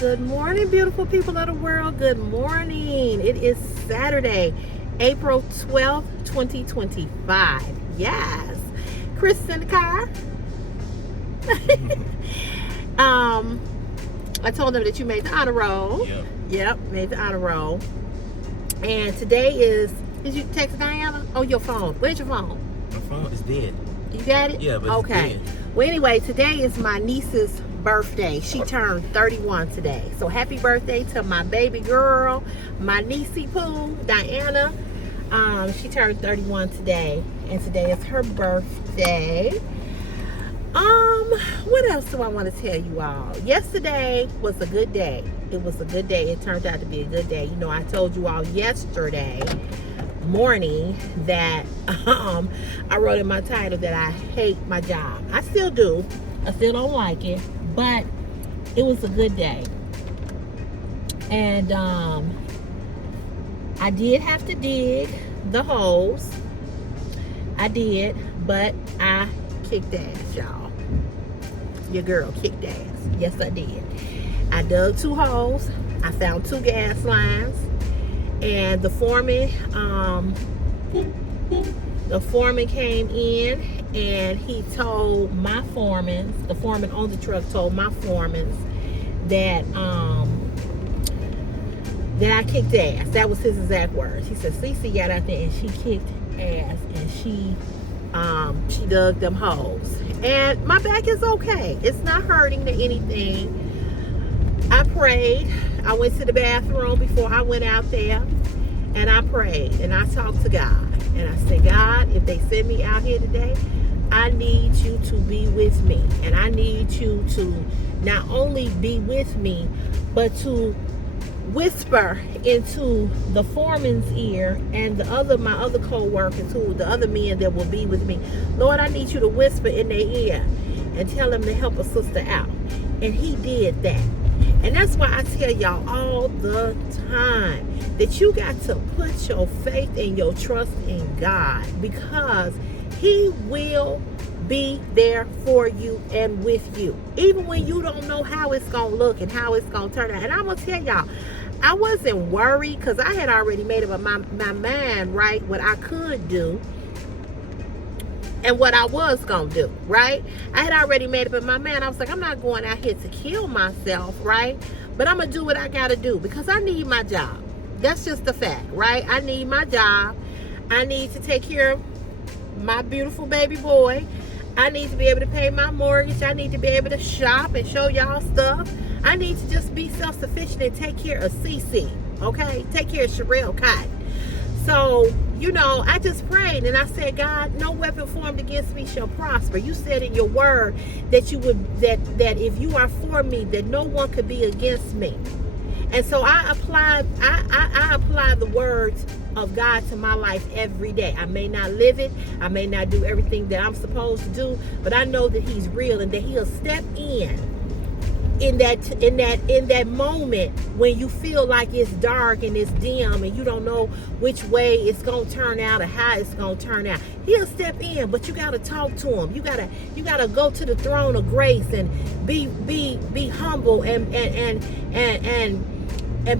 Good morning, beautiful people of the world. Good morning. It is Saturday, April 12th, 2025. Yes. Kristen Carr. I told them that you made the honor roll. Yep, made the honor roll. And today did you text Diana? Oh, your phone. Where's your phone? My phone is dead. You got it? Yeah, but okay. It's dead. Well, anyway, today is my niece's birthday. She turned 31 today. So happy birthday to my baby girl, my niecey Pooh, Diana. She turned 31 today, and today is her birthday. What else do I want to tell you all? Yesterday was a good day. It was a good day. It turned out to be a good day. You know, I told you all yesterday morning that I wrote in my title that I hate my job. I still do. I still don't like it, but it was a good day. And I did have to dig the holes. I did, but I kicked ass, y'all. Your girl kicked ass. Yes, I did. I dug 2 holes. I found 2 gas lines. And the foreman came in and he told my foreman, the foreman on the truck told my foreman that I kicked ass. That was his exact words. He said, Cece got out there and she kicked ass and she dug them holes. And my back is okay. It's not hurting to anything. I prayed. I went to the bathroom before I went out there, and I prayed and I talked to God. And I said, God, if they send me out here today, I need you to be with me. And I need you to not only be with me, but to whisper into the foreman's ear and my other co-workers, the other men that will be with me. Lord, I need you to whisper in their ear and tell them to help a sister out. And he did that. And that's why I tell y'all all the time that you got to put your faith and your trust in God, because he will be there for you and with you, even when you don't know how it's going to look and how it's going to turn out. And I'm going to tell y'all, I wasn't worried because I had already made up my mind, right, what I could do and what I was going to do, right? I had already made up in my mind. I was like, I'm not going out here to kill myself, right? But I'm going to do what I got to do because I need my job. That's just the fact, right? I need my job. I need to take care of my beautiful baby boy. I need to be able to pay my mortgage. I need to be able to shop and show y'all stuff. I need to just be self-sufficient and take care of Cece, okay? Take care of Sherelle Cotton. So, you know, I just prayed and I said, God, no weapon formed against me shall prosper. You said in your word that you would, that if you are for me, that no one could be against me. And so I apply the words of God to my life every day. I may not live it. I may not do everything that I'm supposed to do, but I know that he's real and that he'll step in that moment when you feel like it's dark and it's dim and you don't know which way it's gonna turn out or how it's gonna turn out. He'll step in, but you gotta talk to him. You gotta go to the throne of grace and be humble and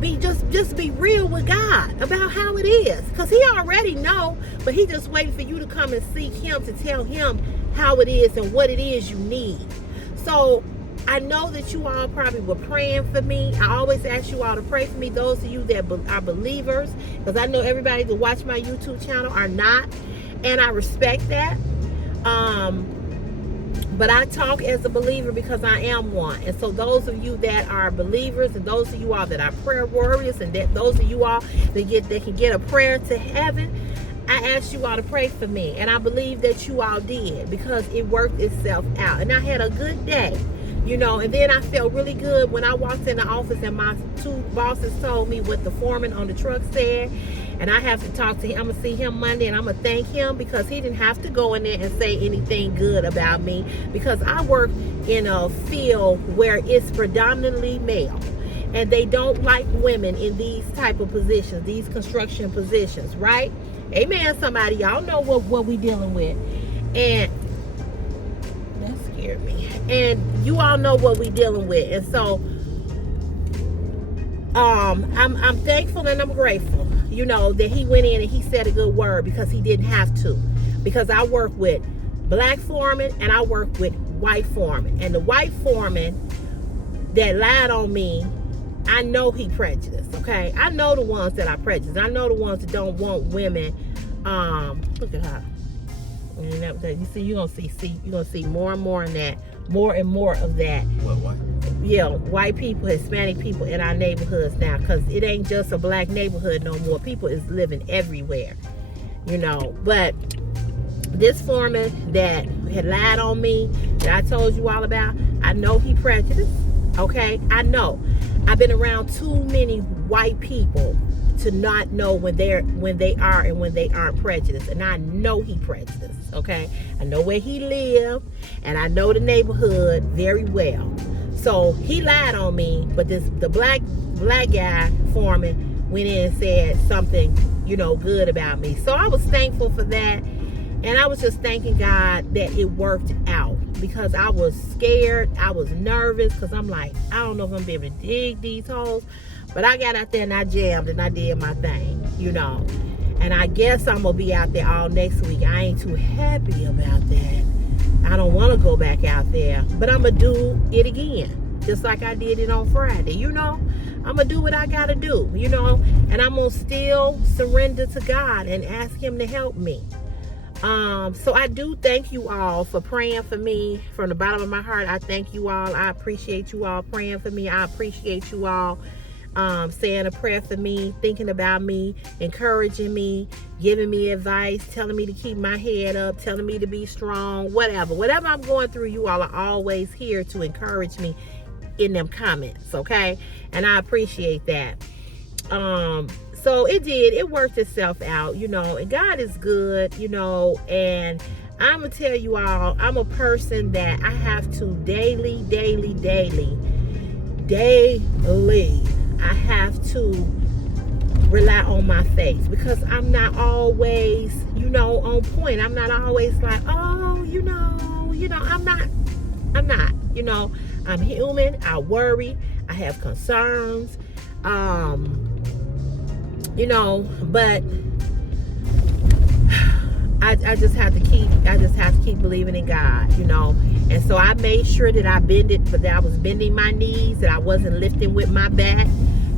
be just be real with God about how it is, because he already know, but he just waiting for you to come and seek him to tell him how it is and what it is you need. So I know that you all probably were praying for me. I always ask you all to pray for me, those of you that are believers, because I know everybody that watch my YouTube channel are not, and I respect that. But I talk as a believer because I am one. And so those of you that are believers and those of you all that are prayer warriors and that those of you all that can get a prayer to heaven, I asked you all to pray for me. And I believe that you all did, because it worked itself out. And I had a good day. You know, and then I felt really good when I walked in the office and my 2 bosses told me what the foreman on the truck said. And I have to talk to him. I'm going to see him Monday and I'm going to thank him, because he didn't have to go in there and say anything good about me, because I work in a field where it's predominantly male. And they don't like women in these type of positions, these construction positions, right? Amen, somebody. Y'all know what we dealing with. And that scared me. And you all know what we dealing with. And so I'm thankful and I'm grateful, you know, that he went in and he said a good word, because he didn't have to. Because I work with black foremen and I work with white foremen. And the white foreman that lied on me, I know he prejudiced, okay? I know the ones that are prejudiced. I know the ones that don't want women. Look at her. And you see, you're gonna see more and more in that, more and more of that. What? Yeah, white people, Hispanic people in our neighborhoods now, because it ain't just a black neighborhood no more. People is living everywhere, you know. But this foreman that had lied on me, that I told you all about, I know he prejudiced, okay? I know. I've been around too many white people to not know when they are and when they aren't prejudiced. And I know he prejudiced, okay? I know where he lived, and I know the neighborhood very well. So he lied on me, but the black guy foreman went in and said something, you know, good about me. So I was thankful for that. And I was just thanking God that it worked out, because I was scared. I was nervous, because I'm like, I don't know if I'm going to be able to dig these holes. But I got out there and I jammed and I did my thing, you know. And I guess I'm going to be out there all next week. I ain't too happy about that. I don't want to go back out there. But I'm going to do it again, just like I did it on Friday, you know. I'm going to do what I got to do, you know. And I'm going to still surrender to God and ask him to help me. So I do thank you all for praying for me from the bottom of my heart. I thank you all. I appreciate you all praying for me. I appreciate you all saying a prayer for me, thinking about me, encouraging me, giving me advice, telling me to keep my head up, telling me to be strong, whatever I'm going through. You all are always here to encourage me in them comments, okay? And I appreciate that. So it worked itself out, you know, and God is good, you know. And I'm gonna tell you all, I'm a person that I have to daily, I have to rely on my faith, because I'm not always, you know, on point. I'm not always like, oh, you know, I'm not, you know, I'm human. I worry. I have concerns. You know, but I just have to keep believing in God, you know. And so I made sure that I was bending my knees, that I wasn't lifting with my back,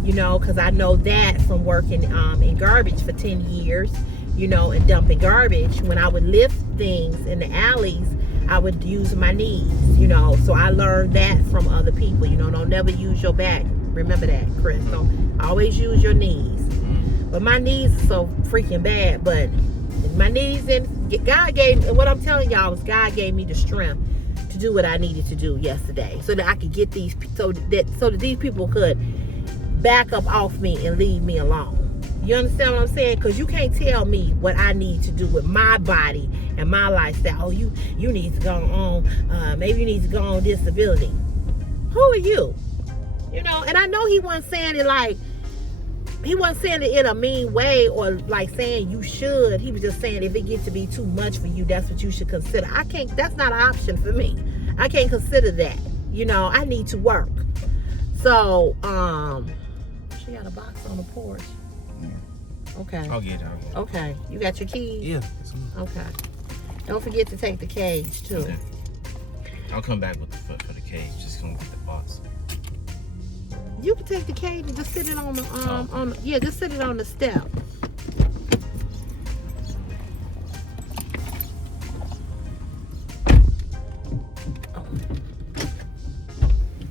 you know, because I know that from working in garbage for 10 years, you know, and dumping garbage. When I would lift things in the alleys, I would use my knees, you know. So I learned that from other people, you know. Don't never use your back. Remember that, Chris. Don't always use your knees. But my knees are so freaking bad. But my knees, and God gave, and what I'm telling y'all is God gave me the strength to do what I needed to do yesterday, so that I could get these, so that these people could back up off me and leave me alone. You understand what I'm saying? Because you can't tell me what I need to do with my body and my lifestyle. Oh, you need to go on, maybe you need to go on disability. Who are you? You know, and I know he wasn't saying it like, he wasn't saying it in a mean way, or like saying you should. He was just saying if it gets to be too much for you, that's what you should consider. I can't, that's not an option for me. I can't consider that. You know, I need to work. So, she got a box on the porch. Yeah. Okay. I'll get it. Okay. You got your keys? Yeah. Okay. Don't forget to take the cage too. Okay. I'll come back with the foot for the cage. Just gonna get the box. You can take the cage and just sit it on the just sit it on the step.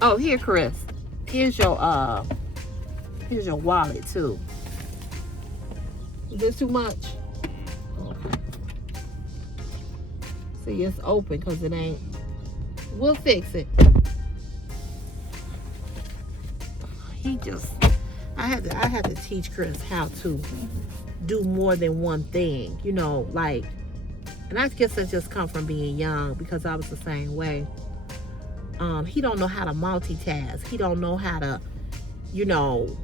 Oh, here, Chris. Here's your wallet too. Is this too much? Okay. See, it's open because it ain't. We'll fix it. I had to teach Chris how to do more than one thing, you know, like, and I guess that just come from being young, because I was the same way. He don't know how to multitask. He don't know how to, you know,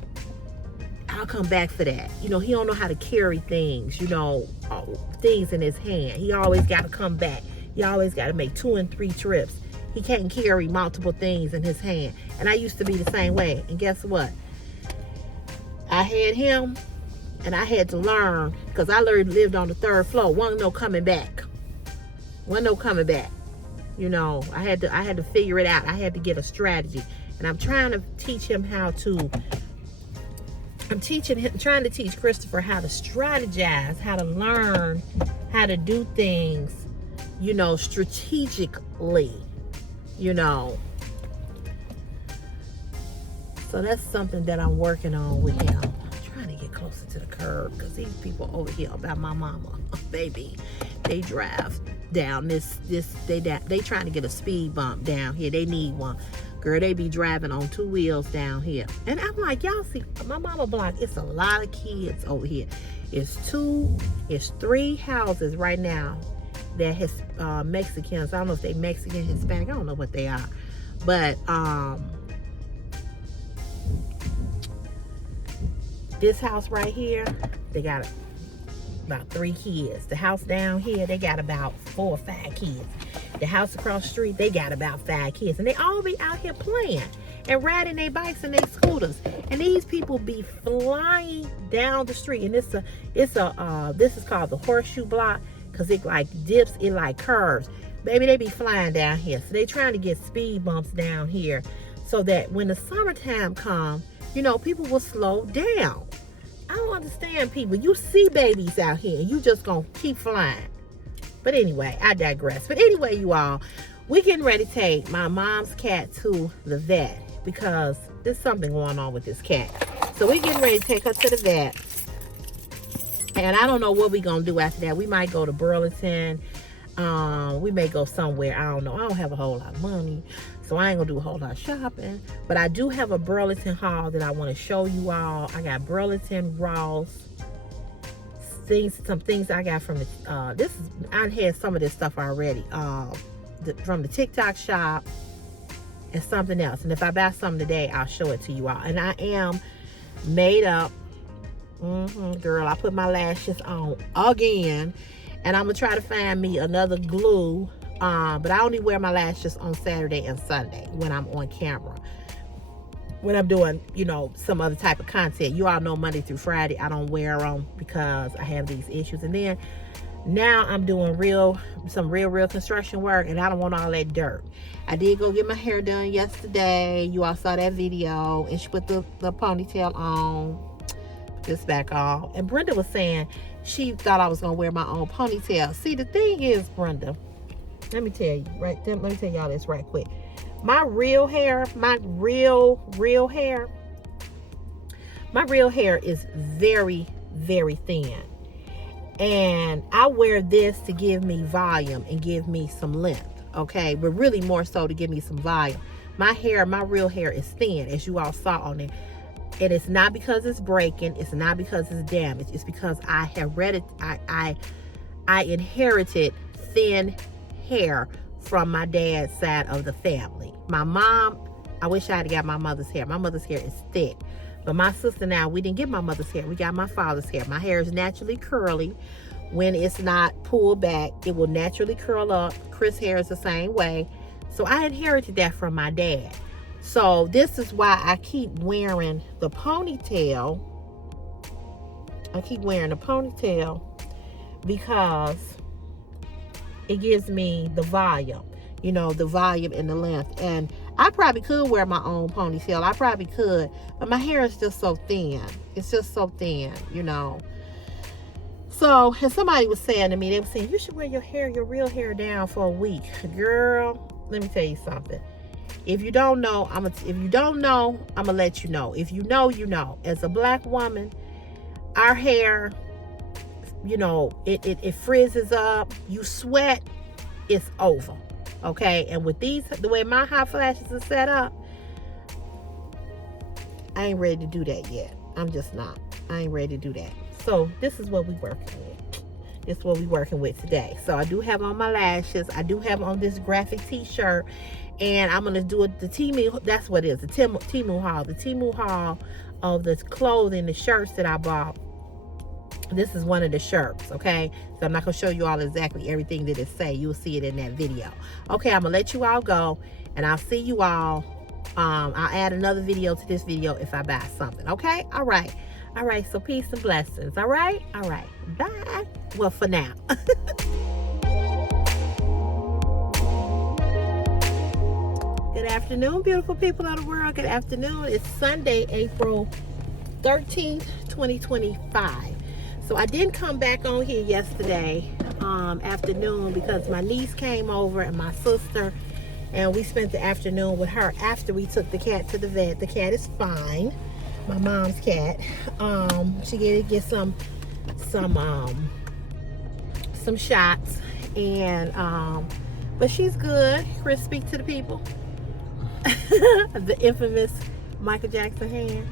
I'll come back for that. You know, he don't know how to carry things, you know, things in his hand. He always got to come back. He always got to make 2 and 3 trips. He can't carry multiple things in his hand. And I used to be the same way. And guess what? I had him, and I had to learn, because I lived on the 3rd floor. Wasn't no coming back. You know, I had to figure it out. I had to get a strategy, and I'm trying to teach him how to. Trying to teach Christopher how to strategize, how to learn, how to do things, you know, strategically, you know. So that's something that I'm working on with him. I'm trying to get closer to the curb, because these people over here about my mama, baby, they drive down they trying to get a speed bump down here. They need one. Girl, they be driving on 2 wheels down here. And I'm like, y'all see, my mama block, it's a lot of kids over here. It's 3 houses right now that has Mexicans. I don't know if they Mexican, Hispanic, I don't know what they are. But this house right here, they got about 3 kids. The house down here, they got about 4 or 5 kids. The house across the street, they got about 5 kids. And they all be out here playing and riding their bikes and their scooters. And these people be flying down the street. And this is called the horseshoe block, because it like dips, it like curves. Baby, they be flying down here. So they trying to get speed bumps down here, so that when the summertime comes, you know, people will slow down. I don't understand people. You see babies out here and you just gonna keep flying. But anyway, I digress. But anyway, you all, we getting ready to take my mom's cat to the vet, because there's something going on with this cat. So we getting ready to take her to the vet. And I don't know what we gonna do after that. We might go to Burlington. We may go somewhere. I don't know. I don't have a whole lot of money, so I ain't gonna do a whole lot of shopping. But I do have a Burlington haul that I want to show you all. I got Burlington, Ross, some things I got from the I had some of this stuff already from the TikTok shop, and something else. And if I buy something today, I'll show it to you all. And I am made up. Girl, I put my lashes on again, and I'm gonna try to find me another glue. But I only wear my lashes on Saturday and Sunday when I'm on camera. When I'm doing, you know, some other type of content. You all know Monday through Friday I don't wear them because I have these issues. And then now I'm doing some real construction work, and I don't want all that dirt. I did go get my hair done yesterday. You all saw that video, and she put the ponytail on, this back on. And Brenda was saying she thought I was gonna wear my own ponytail. See, the thing is, Brenda, let me tell you, let me tell y'all this right quick. My real hair, my real hair is very, very thin. And I wear this to give me volume and give me some length, okay? But really more so to give me some volume. My real hair is thin, as you all saw on it. And it's not because it's breaking. It's not because it's damaged. It's because I have I inherited thin hair from my dad's side of the family. My mom, I wish I had got my mother's hair. My mother's hair is thick. But my sister now, we didn't get my mother's hair. We got my father's hair. My hair is naturally curly. When it's not pulled back, it will naturally curl up. Chris' hair is the same way. So I inherited that from my dad. So this is why I keep wearing the ponytail. Because it gives me the volume, you know, the volume and the length. And I probably could wear my own ponytail. I probably could, but my hair is just so thin. It's just so thin, you know. So, and somebody was saying to me, they were saying, you should wear your real hair down for a week. Girl, let me tell you something. If you don't know, I'm gonna let you know. If you know, you know. As a black woman, our hair, you know, it frizzes up. You sweat, it's over. Okay, and with the way my hot flashes are set up, I ain't ready to do that yet. I'm just not. I ain't ready to do that. So this is what we working with. This is what we working with today. So I do have on my lashes. I do have on this graphic t-shirt. And I'm going to do it, the Temu, that's what it is, the Temu haul. The Temu haul of the clothing, the shirts that I bought. This is one of the shirts, okay? So I'm not going to show you all exactly everything that it say. You'll see it in that video. Okay, I'm going to let you all go, and I'll see you all. I'll add another video to this video if I buy something, okay? All right. All right, so peace and blessings. All right? All right. Bye. Well, for now. Good afternoon, beautiful people of the world. Good afternoon. It's Sunday, April 13th, 2025. So I didn't come back on here yesterday afternoon because my niece came over and my sister, and we spent the afternoon with her after we took the cat to the vet. The cat is fine. My mom's cat. She get some shots, and but she's good. Chris, speak to the people. The infamous Michael Jackson hand.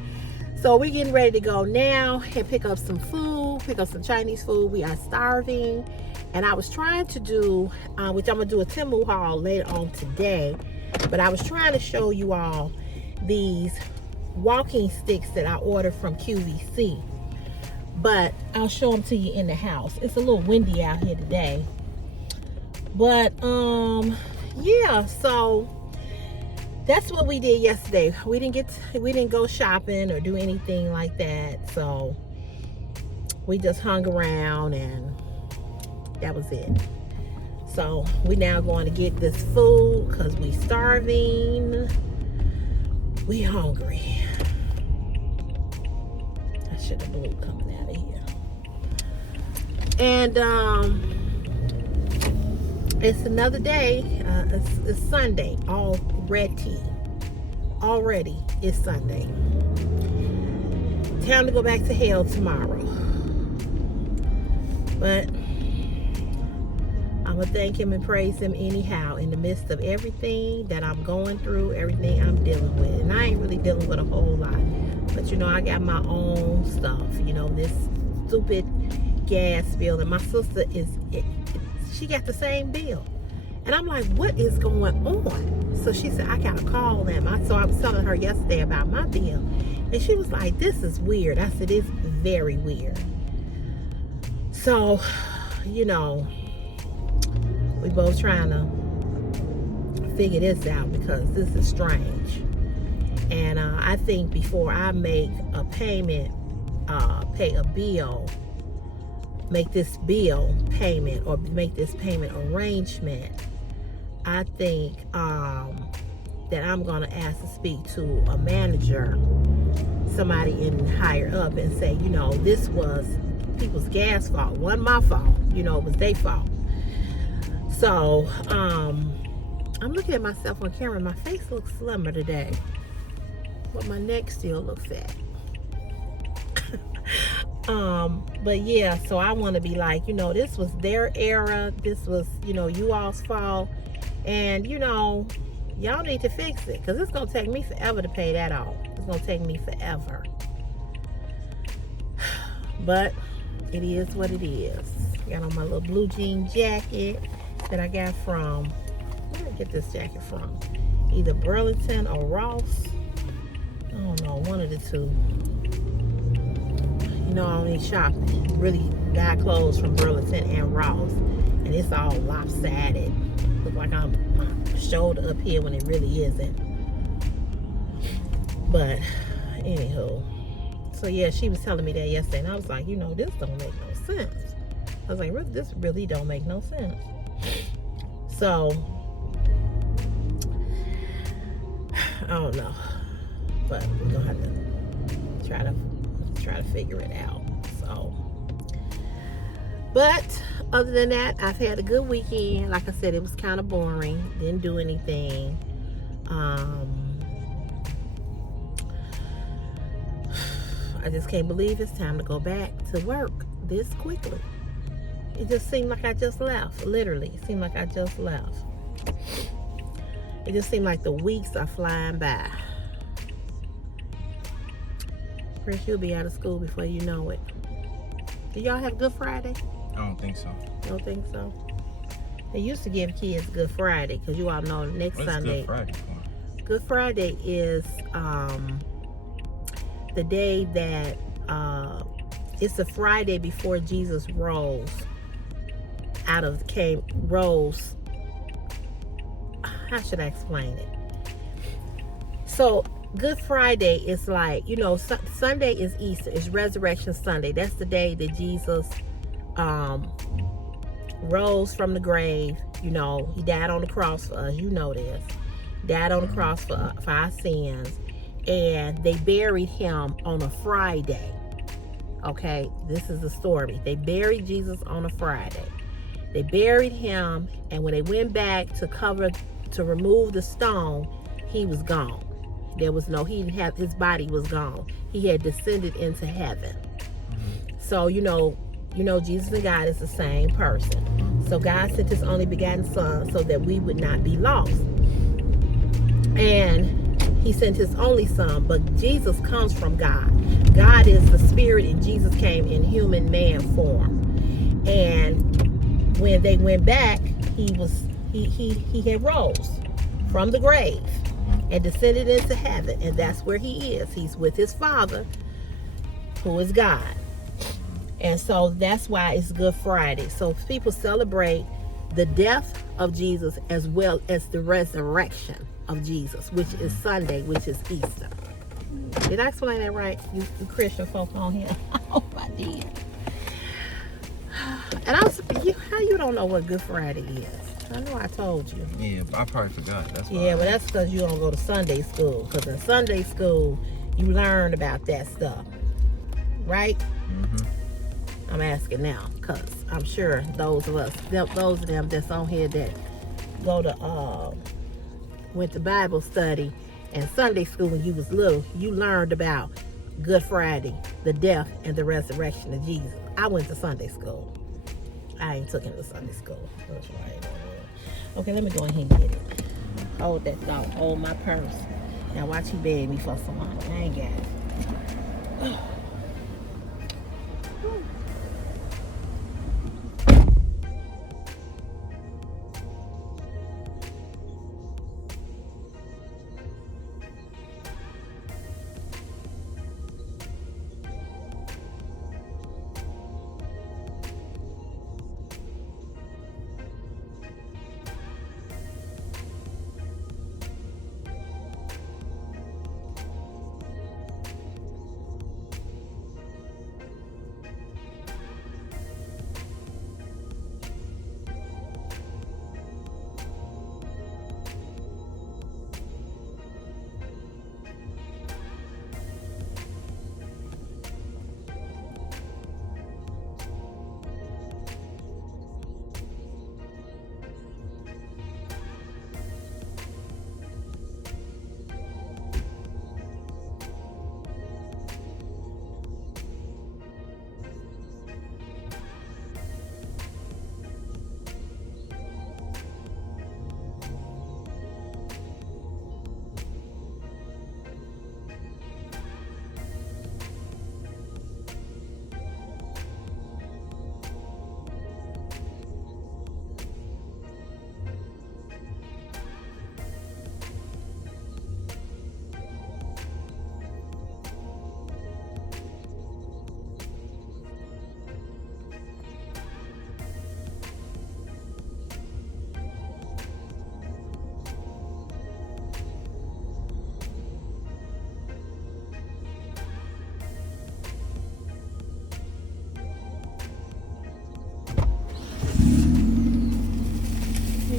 So we're getting ready to go now and pick up some food, pick up some Chinese food. We are starving. And I was trying to do, which I'm going to do a Temu haul later on today. But I was trying to show you all these walking sticks that I ordered from QVC. But I'll show them to you in the house. It's a little windy out here today. But, yeah, so that's what we did yesterday. We didn't go shopping or do anything like that. So we just hung around and that was it. So we now going to get this food because we starving. We hungry. I should have blew coming out of here. And it's another day. It's Sunday already. Already it's Sunday. Time to go back to hell tomorrow. But I'm going to thank him and praise him anyhow in the midst of everything that I'm going through, everything I'm dealing with. And I ain't really dealing with a whole lot. But, you know, I got my own stuff. You know, this stupid gas bill. And my sister she got the same bill. And I'm like, what is going on? So she said, I got to call them. So I was telling her yesterday about my bill. And she was like, this is weird. I said, it's very weird. So, you know, we both trying to figure this out because this is strange. And I think before I make a payment, pay a bill, make this bill payment or make this payment arrangement, I think that I'm going to ask to speak to a manager, somebody in higher up, and say, you know, this was people's gas fault. It wasn't my fault. You know, it was their fault. So, I'm looking at myself on camera. My face looks slimmer today, but my neck still looks fat. But yeah, so I want to be like, you know, this was their era. This was, you know, you all's fault. And, you know, y'all need to fix it because it's going to take me forever to pay that off. It's going to take me forever. But it is what it is. Got on my little blue jean jacket that I got from, where did I get this jacket from? Either Burlington or Ross. I don't know, one of the two. You know, I don't need shopping. Really buy clothes from Burlington and Ross. And it's all lopsided. Look like I'm shoulder up here when it really isn't. But, anywho. So, yeah, she was telling me that yesterday. And I was like, you know, this don't make no sense. I was like, this really don't make no sense. So, I don't know. But we're going to have to try to figure it out. So, but other than that, I've had a good weekend. Like I said, it was kind of boring. Didn't do anything. I just can't believe it's time to go back to work this quickly. It just seemed like I just left. Literally, it seemed like I just left. It just seemed like the weeks are flying by. Chris, you'll be out of school before you know it. Do y'all have Good Friday? I don't think so. Don't think so? They used to give kids Good Friday because you all know next Sunday. Good Friday for? Good Friday is the day that it's the Friday before Jesus rose. How should I explain it? So Good Friday is like, Sunday is Easter. It's Resurrection Sunday. That's the day that Jesus rose from the grave. He died on the cross for us. You know this. Died on the cross for our sins. And they buried him on a Friday. Okay, this is the story. They buried Jesus on a Friday. They buried him, and when they went back to remove the stone, he was gone. His body was gone. He had descended into heaven. So, Jesus and God is the same person. So God sent his only begotten son so that we would not be lost. And he sent his only son, but Jesus comes from God. God is the spirit, and Jesus came in human man form. And when they went back, he had rose from the grave and descended into heaven, and that's where he is. He's with his Father, who is God. And so that's why it's Good Friday. So people celebrate the death of Jesus as well as the resurrection of Jesus, which is Sunday, which is Easter. Did I explain that right? You Christian folk on here. Oh, I did. And how you don't know what Good Friday is? I know I told you. Yeah, but I probably forgot. That's why. Yeah, but that's because you don't go to Sunday school. Because in Sunday school, you learn about that stuff, right? I'm asking now, because I'm sure those of them that's on here that went to Bible study and Sunday school when you was little, you learned about Good Friday, the death and the resurrection of Jesus. I went to Sunday school. I ain't took him to Sunday school. That's right. Okay, let me go ahead and get it. Hold that thought. Hold my purse. Now watch you beg me for some money. I ain't got it.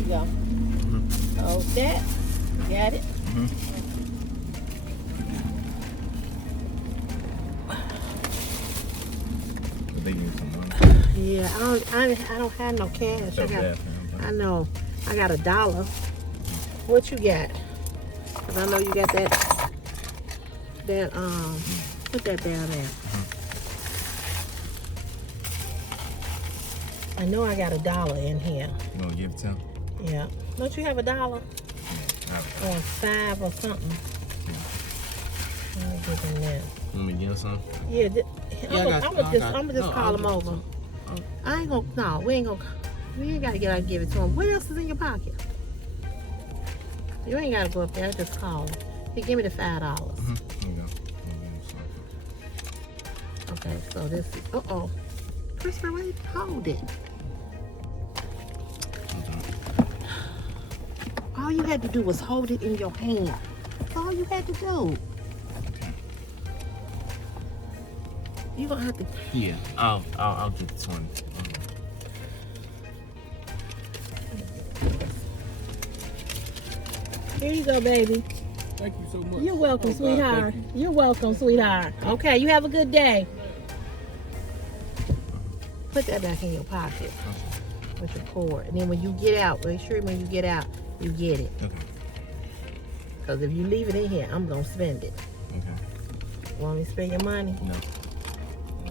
Go. Hold that. Got it. They give you some money. Yeah, I don't have no cash. I know. I got $1. What you got? Cause I know you got that. Put that down there. I know I got $1 in here. You gonna give it to him? Yeah. Don't you have $1? Yeah, or 5 or something. Let me give him that. You want me to give him some? Yeah, I'm gonna just call him over. I ain't gonna. No, we ain't gotta get out and give it to him. What else is in your pocket? You ain't gotta go up there. Just call him. He give me the $5. There you go. Okay, so this is. Christopher, wait, hold it. All you had to do was hold it in your hand. all you had to do. Okay. You're gonna have to. Yeah, I'll get this one. Here you go, baby. Thank you so much. You're welcome, Oh, God, sweetheart. thank You're welcome, sweetheart. Okay, you have a good day. Put that back in your pocket with your cord. And then when you get out, make sure when you get out, you get it. Okay. Because if you leave it in here, I'm going to spend it. Okay. Want me to spend your money? No.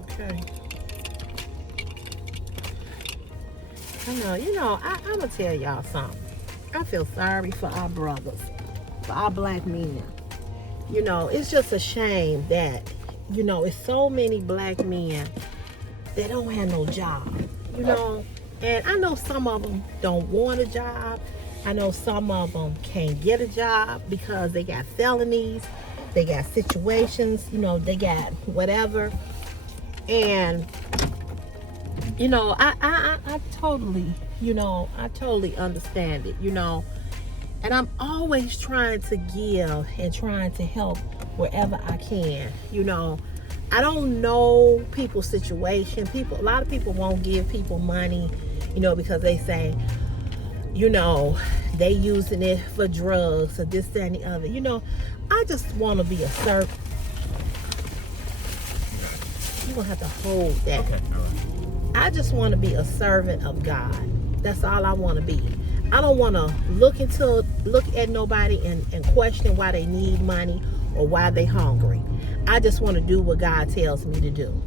Okay. I'm going to tell y'all something. I feel sorry for our brothers, for our black men. It's just a shame that, it's so many black men that don't have no job, And I know some of them don't want a job. I know some of them can't get a job because they got felonies, they got situations, they got whatever. And, I totally, I totally understand it, And I'm always trying to give and trying to help wherever I can, I don't know people's situation. A lot of people won't give people money, because they say, they using it for drugs or this, that, and the other. I just want to be a servant. You're going to have to hold that. Okay, all right. I just want to be a servant of God. That's all I want to be. I don't want to look at nobody and question why they need money or why they hungry. I just want to do what God tells me to do,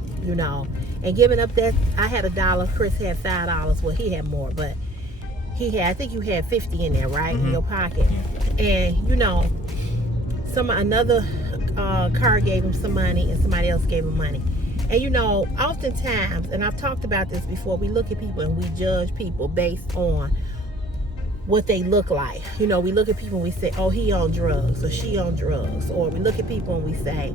And giving up that, I had $1. Chris had $5. Well, he had more, but I think you had 50 in there, right? In your pocket. And, another car gave him some money and somebody else gave him money. And, oftentimes, and I've talked about this before, we look at people and we judge people based on what they look like. We look at people and we say, oh, he on drugs or she on drugs. Or we look at people and we say,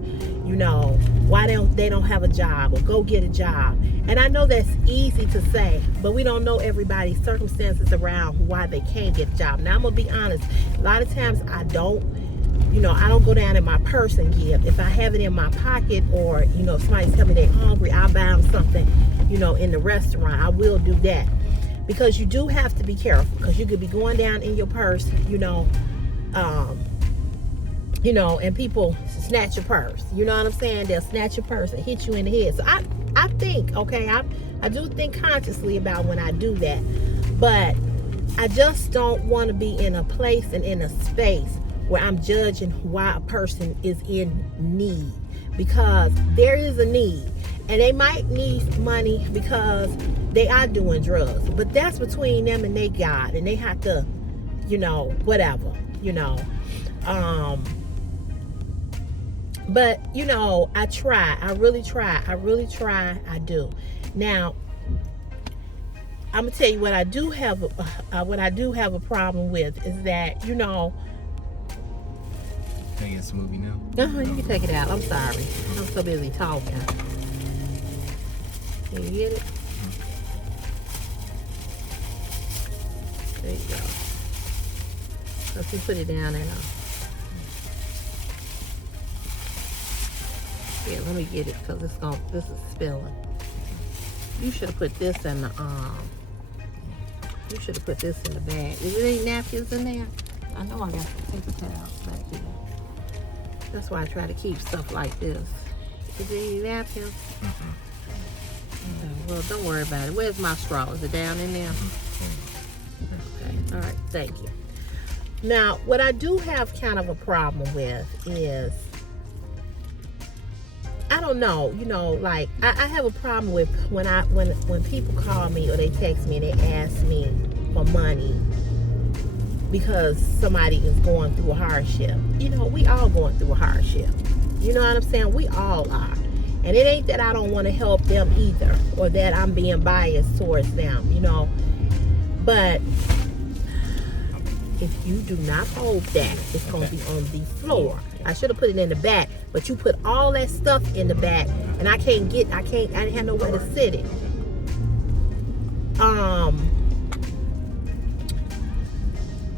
why they don't have a job or go get a job. And I know that's easy to say, but we don't know everybody's circumstances around why they can't get a job. Now, I'm going to be honest. A lot of times I don't go down in my purse and give. If I have it in my pocket or, if somebody's telling me they're hungry, I'll buy them something, in the restaurant. I will do that. Because you do have to be careful, because you could be going down in your purse, and people snatch your purse. You know what I'm saying? They'll snatch your purse and hit you in the head. So I think, okay, I do think consciously about when I do that. But I just don't want to be in a place and in a space where I'm judging why a person is in need. Because there is a need. And they might need money because they are doing drugs. But that's between them and their God. And they have to, whatever, But, I try. I really try. I do. Now, I'm going to tell you what I do have a problem with is that, Can I get some movie now? No, you can take it out. I'm sorry. I'm so busy talking. Can you get it? There you go. Let's put it down there now. Yeah, let me get it because this is spilling. You should have put this in the You should have put this in the bag. Is there any napkins in there? I know I got some paper towels back here. That's why I try to keep stuff like this. Is there any napkins? Well, don't worry about it. Where's my straw? Is it down in there? Okay. All right. Thank you. Now, what I do have kind of a problem with is, I don't know, like I have a problem with when people call me or they text me and they ask me for money because somebody is going through a hardship. We all going through a hardship. You know what I'm saying? We all are. And it ain't that I don't want to help them either, or that I'm being biased towards them, But if you do not hold that, it's going to be on the floor. I should have put it in the back, but you put all that stuff in the back, and I didn't have nowhere to sit it.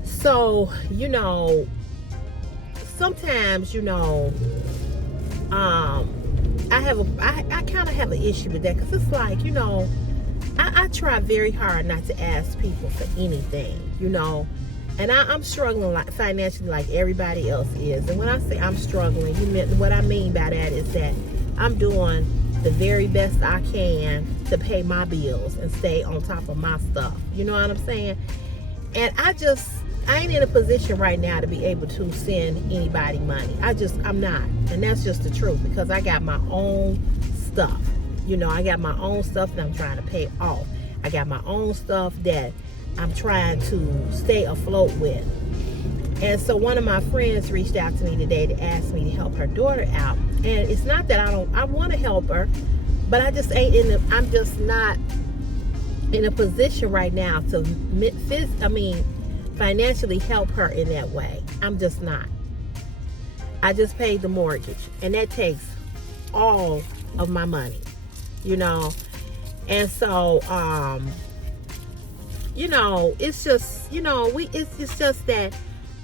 So, sometimes, you know, I kind of have an issue with that, because it's like, you know, I try very hard not to ask people for anything, you know, and I'm struggling like financially like everybody else is. And when I say I'm struggling, what I mean by that is that I'm doing the very best I can to pay my bills and stay on top of my stuff. You know what I'm saying? And I ain't in a position right now to be able to send anybody money. I'm not. And that's just the truth, because I got my own stuff. You know, I got my own stuff that I'm trying to pay off. I got my own stuff that I'm trying to stay afloat with. And so one of my friends reached out to me today to ask me to help her daughter out. And it's not that I want to help her, but I'm just not in a position right now to financially help her in that way. I'm just not. I just paid the mortgage, and that takes all of my money, you know. And so, you know, it's just, you know, it's just that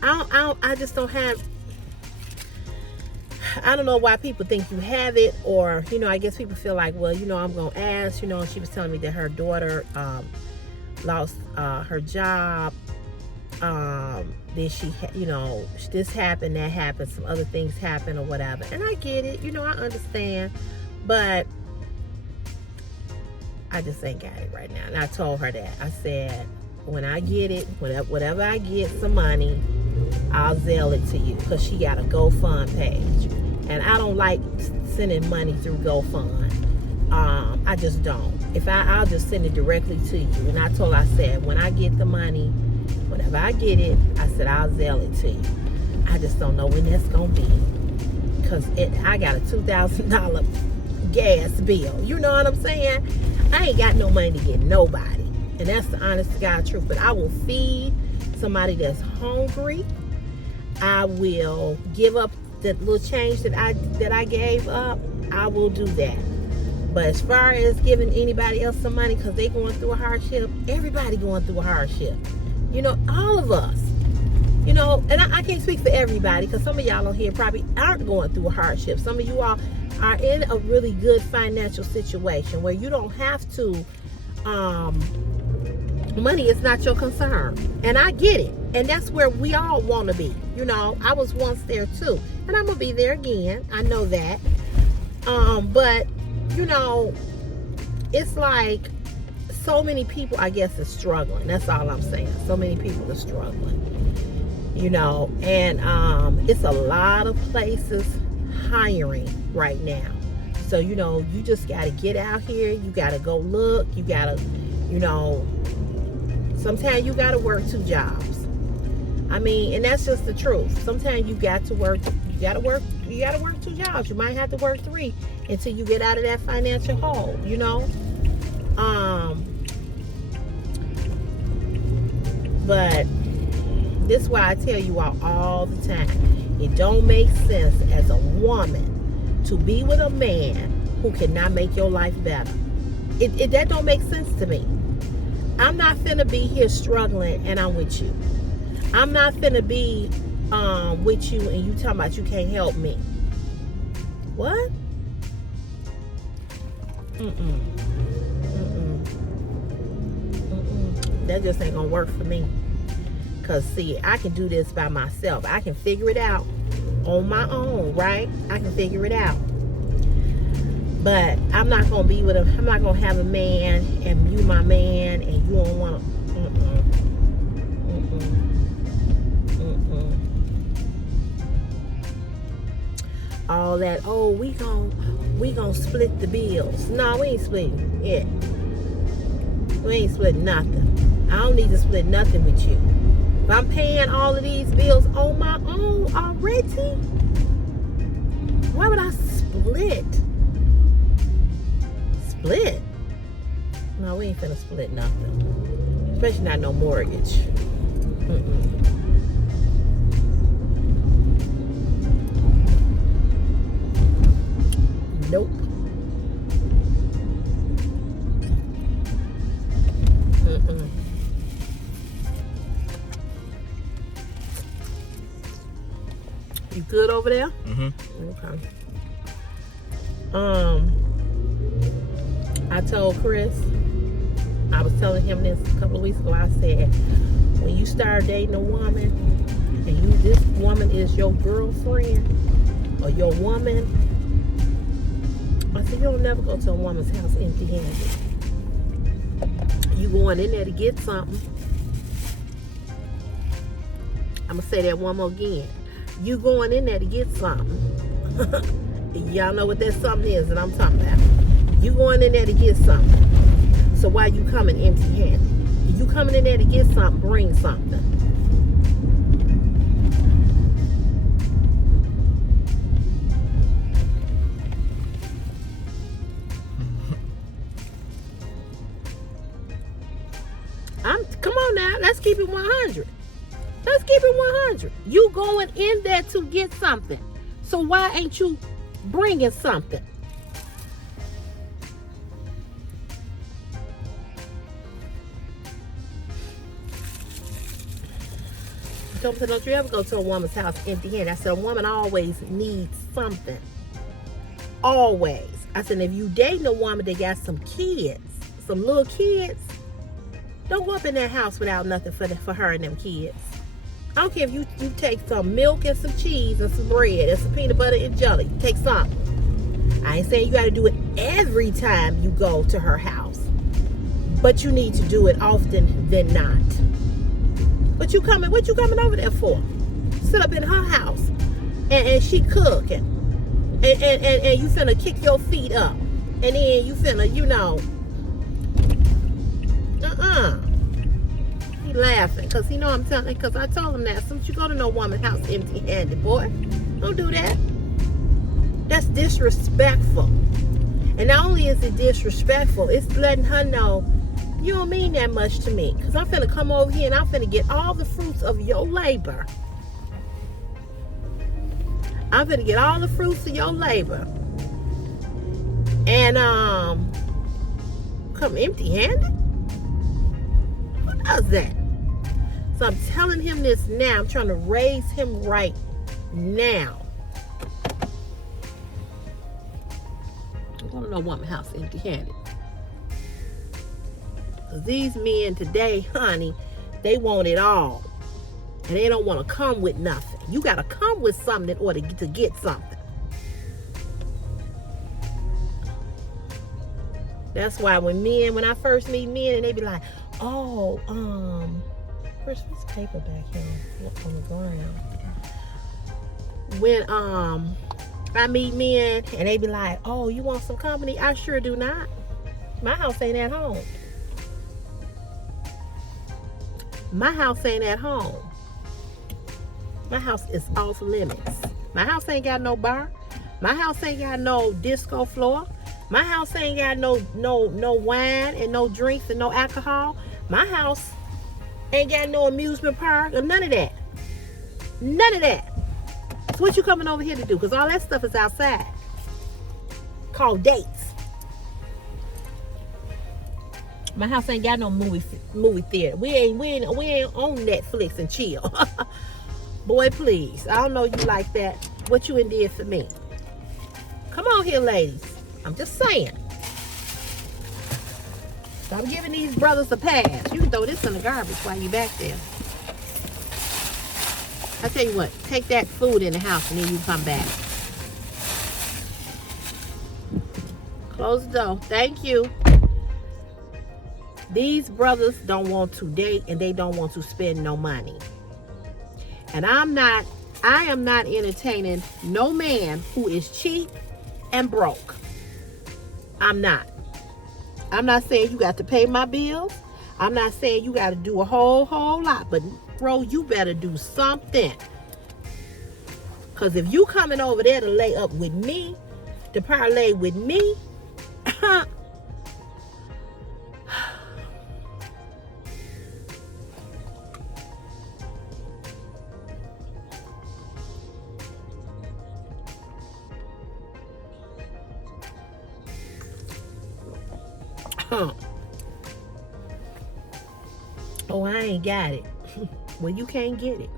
I just don't have. I don't know why people think you have it, or, you know, I guess people feel like, well, you know, I'm gonna ask. You know, she was telling me that her daughter lost her job. Then she, you know, this happened, that happened, some other things happened or whatever. And I get it, you know, I understand, but I just ain't got it right now. And I told her that. I said, when I get it, whatever I get some money, I'll Zelle it to you, because she got a GoFund page. And I don't like sending money through GoFund. I just don't. I'll just send it directly to you. And I told her, I said, when I get the money, whenever I get it, I said, I'll Zelle it to you. I just don't know when that's going to be. Because I got a $2,000 gas bill. You know what I'm saying? I ain't got no money to get nobody. And that's the honest to God truth. But I will feed somebody that's hungry. I will give up the little change that I gave up. I will do that. But as far as giving anybody else some money because they going through a hardship, everybody going through a hardship. You know, all of us. You know, and I can't speak for everybody, because some of y'all on here probably aren't going through a hardship. Some of you all are in a really good financial situation where you don't have to, money is not your concern. And I get it. And that's where we all want to be. You know, I was once there too. And I'm going to be there again. I know that. But, you know, it's like so many people, I guess, are struggling. That's all I'm saying. So many people are struggling. You know, and it's a lot of places hiring right now. So, you know, you just got to get out here. You got to go look. You got to, you know, sometimes you got to work 2 jobs. I mean, and that's just the truth. Sometimes you got to work 2 jobs. You might have to work 3 until you get out of that financial hole, you know. But this is why I tell you all the time. It don't make sense as a woman to be with a man who cannot make your life better. That don't make sense to me. I'm not finna be here struggling and I'm with you. I'm not finna be with you and you talking about you can't help me. What? That just ain't gonna work for me. Because, see, I can do this by myself. I can figure it out on my own, right? I can figure it out. But I'm not going to be with I'm not going to have a man and you my man and you don't want to. All that, oh, we gonna split the bills. No, we ain't splitting it. We ain't splitting nothing. I don't need to split nothing with you. If I'm paying all of these bills on my own already, why would I split? Split? No, we ain't finna split nothing. Especially not no mortgage. Nope. You good over there? Mm-hmm. Okay. I told Chris, I was telling him this a couple of weeks ago. I said, when you start dating a woman, and this woman is your girlfriend or your woman, I said, you'll never go to a woman's house empty-handed. You going in there to get something. I'm gonna say that one more again. You going in there to get something. Y'all know what that something is that I'm talking about. You going in there to get something. So why you coming empty-handed? If you coming in there to get something, bring something. Come on now, let's keep it 100. Let's keep it 100. You going in there to get something. So why ain't you bringing something? Don't you ever go to a woman's house empty-handed. I said, a woman always needs something. Always. I said, if you dating a woman that got some kids, some little kids, don't go up in that house without nothing for her and them kids. I don't care if you take some milk and some cheese and some bread and some peanut butter and jelly. Take something. I ain't saying you got to do it every time you go to her house. But you need to do it often than not. What you coming over there for? Sit up in her house and she cooking. And you finna kick your feet up. And then you finna, He laughing because he know I'm telling, because I told him that. Since you go to no woman's house empty-handed, boy, don't do that. That's disrespectful. And not only is it disrespectful, it's letting her know you don't mean that much to me. Because I'm finna come over here and I'm finna get all the fruits of your labor. I'm finna get all the fruits of your labor. And come empty-handed? Who does that? So I'm telling him this now. I'm trying to raise him right now. I'm going to no woman's house empty-handed. Because these men today, honey, they want it all. And they don't want to come with nothing. You got to come with something in order to get something. That's why when I first meet men and they be like, oh, where's this paper back here on the ground? When I meet men and they be like, oh, you want some company? I sure do not. My house ain't at home. My house ain't at home. My house is off limits. My house ain't got no bar. My house ain't got no disco floor. My house ain't got no wine and no drinks and no alcohol. My house ain't got no amusement park or none of that. None of that. So what you coming over here to do? Because all that stuff is outside. Called dates. My house ain't got no movie theater. We ain't on Netflix and chill. Boy, please. I don't know you like that. What you did for me. Come on here, ladies. I'm just saying. Stop giving these brothers a pass. You can throw this in the garbage while you back there. I tell you what, take that food in the house and then you come back. Close the door. Thank you. These brothers don't want to date and they don't want to spend no money. And I am not entertaining no man who is cheap and broke. I'm not saying you got to pay my bills. I'm not saying you got to do a whole lot, but bro, you better do something. Because if you coming over there to lay up with me, to parlay with me, oh, I ain't got it. Well, you can't get it.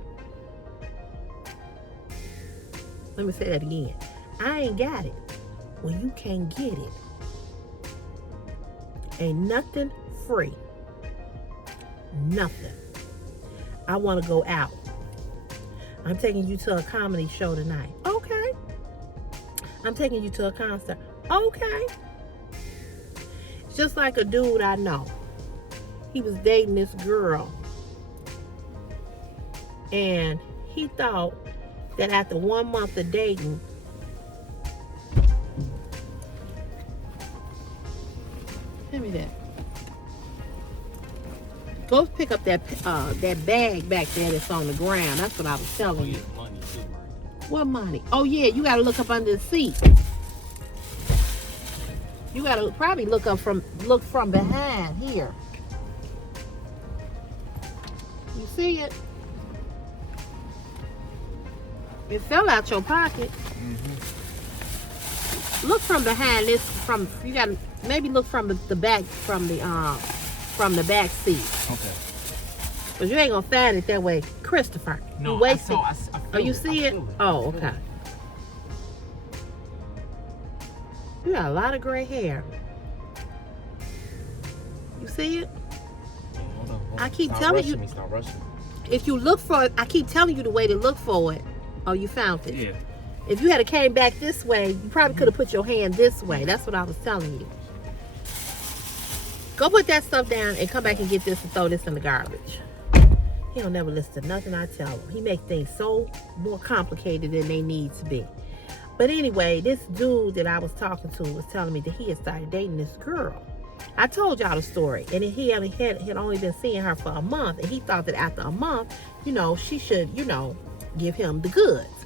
Let me say that again. I ain't got it. Well, you can't get it. Ain't nothing free. Nothing. I want to go out. I'm taking you to a comedy show tonight. Okay. I'm taking you to a concert. Okay. It's just like a dude I know. He was dating this girl. And he thought that after 1 month of dating, give me that. Go pick up that bag back there that's on the ground. That's what I was telling you. Money too, right? What money? Oh yeah, you gotta look up under the seat. You gotta probably look from behind here. You see it? It fell out your pocket. Mm-hmm. Look from behind this. You gotta maybe look from the back from the back seat. Okay. Cause you ain't gonna find it that way, Christopher. No, you wasted. I Oh, you see it? Oh, okay. You got a lot of gray hair. You see it? I keep telling you. Stop rushing me. If you look for it, I keep telling you the way to look for it. Oh, you found it. Yeah. If you had came back this way, you probably could have put your hand this way. That's what I was telling you. Go put that stuff down and come back and get this and throw this in the garbage. He don't never listen to nothing I tell him. He makes things so more complicated than they need to be. But anyway, this dude that I was talking to was telling me that he had started dating this girl. I told y'all the story, and he had only been seeing her for a month, and he thought that after a month, she should, give him the goods.